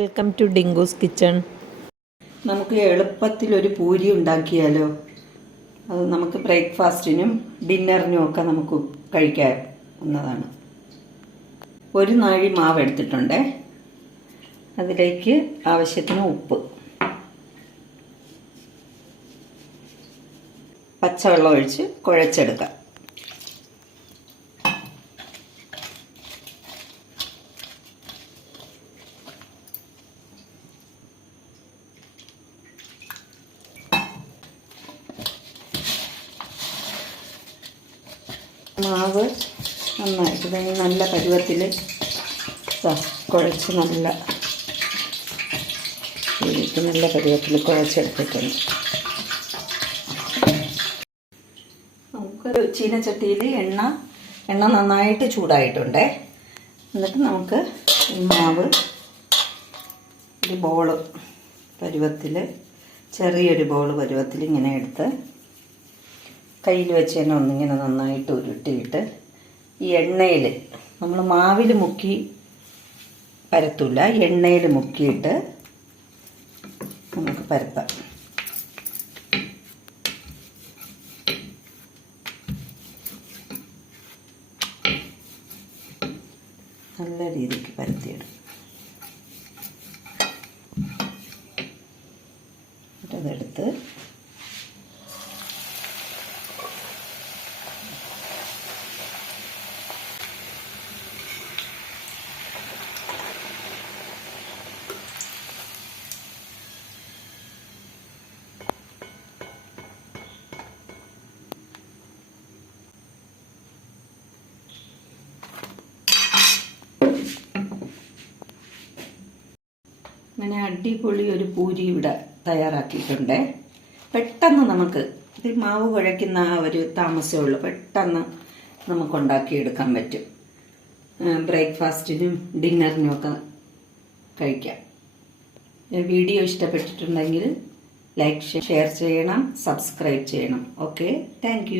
Welcome to ഡിങ്കോസ് kitchen നമുക്ക് എളുപ്പത്തിൽ ഒരു പൂരി ഉണ്ടാക്കിയാലോ? അത് നമുക്ക് ബ്രേക്ക്ഫാസ്റ്റിനും ഡിന്നറിനും ഒക്കെ നമുക്ക് കഴിക്കാൻ കഴിക്കാവുന്നതാണ് ഒരു നാഴി മാവ് എടുത്തിട്ടുണ്ട്. അതിലേക്ക് ആവശ്യത്തിന് ഉപ്പ്. പച്ചവെള്ളം ഒഴിച്ച് കുഴച്ചെടുക്കാം. മാവ് നന്നായിട്ട് നല്ല പരുവത്തിൽ കുഴച്ച് നല്ല നല്ല പരുവത്തിൽ കുഴച്ചെടുത്തിട്ടുണ്ട്. നമുക്കൊരു ചീനച്ചട്ടിയിൽ എണ്ണ എണ്ണ നന്നായിട്ട് ചൂടായിട്ടുണ്ട്. എന്നിട്ട് നമുക്ക് ഈ മാവ് ഒരു ബോൾ പരുവത്തിൽ ചെറിയൊരു ബോൾ പരുവത്തിൽ ഇങ്ങനെ എടുത്ത് കയ്യിൽ വെച്ച് തന്നെ ഒന്നിങ്ങനെ നന്നായിട്ട് ഉരുട്ടിയിട്ട് ഈ എണ്ണയിൽ നമ്മൾ മാവിൽ മുക്കി പരത്തൂല എണ്ണയിൽ മുക്കിയിട്ട് നമുക്ക് പരത്താം. നല്ല രീതിക്ക് പരത്തിയിടും എന്നിട്ട് അങ്ങനെ അടിപൊളി ഒരു പൂരി ഇവിടെ തയ്യാറാക്കിയിട്ടുണ്ട്. പെട്ടെന്ന് നമുക്ക് ഇത് മാവ് കുഴയ്ക്കുന്ന ആ ഒരു താമസമേ ഉള്ളൂ. പെട്ടെന്ന് നമുക്ക് ഉണ്ടാക്കിയെടുക്കാൻ പറ്റും. ബ്രേക്ക്ഫാസ്റ്റിനും ഡിന്നറിനും ഒക്കെ കഴിക്കാം. വീഡിയോ ഇഷ്ടപ്പെട്ടിട്ടുണ്ടെങ്കിൽ ലൈക്ക് ഷെയർ ചെയ്യണം സബ്സ്ക്രൈബ് ചെയ്യണം. ഓക്കെ? താങ്ക്